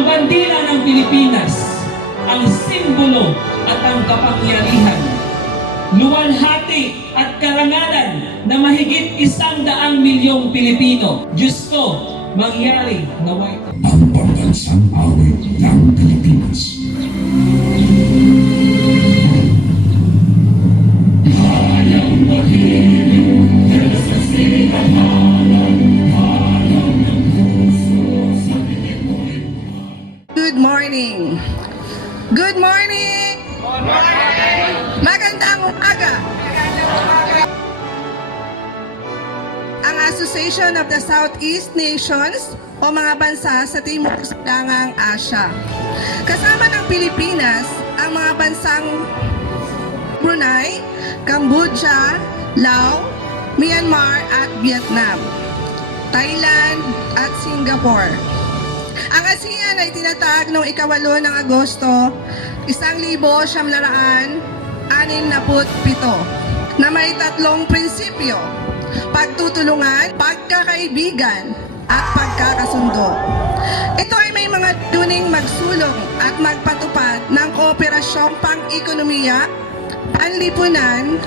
Ang bandila ng Pilipinas, ang simbolo at ang kapangyarihan, luwalhati at karangalan na mahigit 100 milyong Pilipino. Diyos ko, mangyari naway. Ang pambansang awit ng Pilipinas. Good morning! Good morning! Good morning! Magandang umaga! Ang Association of the Southeast Nations o mga bansa sa Timog Silangang Asya. Kasama ng Pilipinas ang mga bansang Brunei, Cambodia, Laos, Myanmar at Vietnam, Thailand at Singapore. Ang ASEAN ay tinatag noong 8 ng Agosto, 1967 na may 3 prinsipyo: pagtutulungan, pagkakaibigan, at pagkakasundo. Ito ay may mga tuning magsulong at magpatupad ng kooperasyong pang-ekonomiya, panlipunan,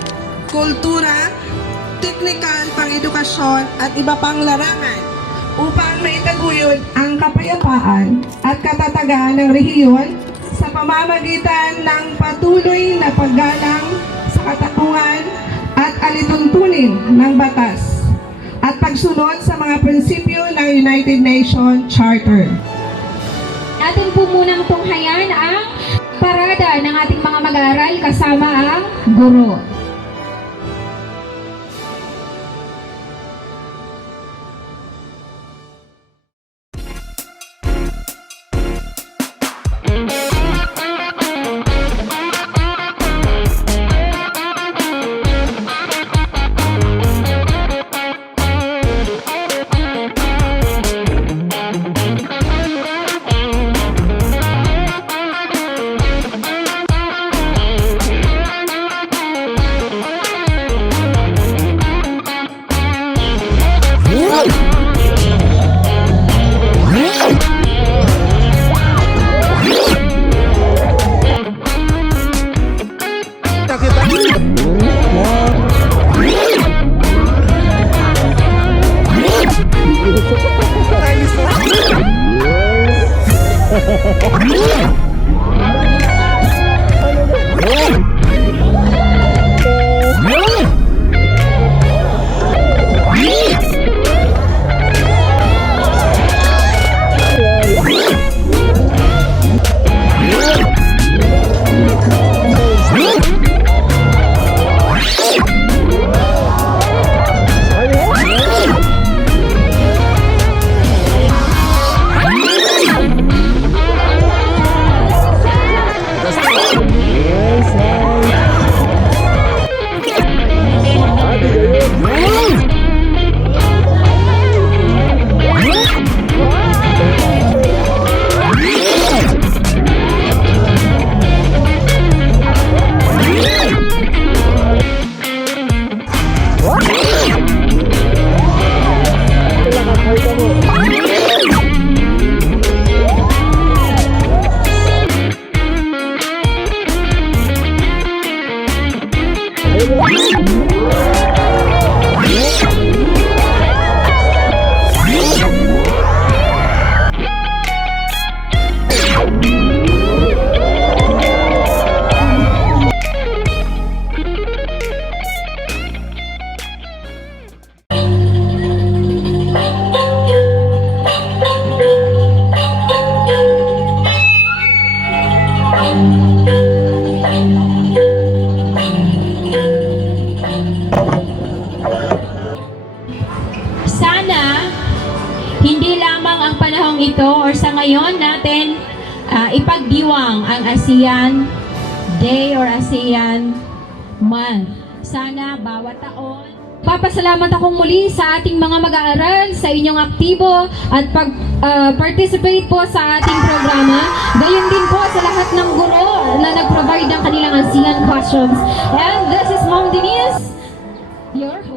kultura, teknikal, pang-edukasyon at iba pang larangan upang maitaguyod ang kapayapaan at katatagan ng rehiyon sa pamamagitan ng patuloy na paggalang sa katarungan at alituntunin ng batas at pagsunod sa mga prinsipyo ng United Nations Charter. Atin po munang tunghayan ang parada ng ating mga mag-aaral kasama ang guro. Sana hindi lamang ang panahong ito or sa ngayon natin ipagdiwang ang ASEAN Day or ASEAN Month. Sana bawat taon. Papasalamat akong muli sa ating mga mag-aaral, sa inyong aktibo at participate po sa ating programa. Gayon din po sa lahat ng guro na nag-provide ng kanilang ASEAN classrooms. And this is Ma'am Denise, your host.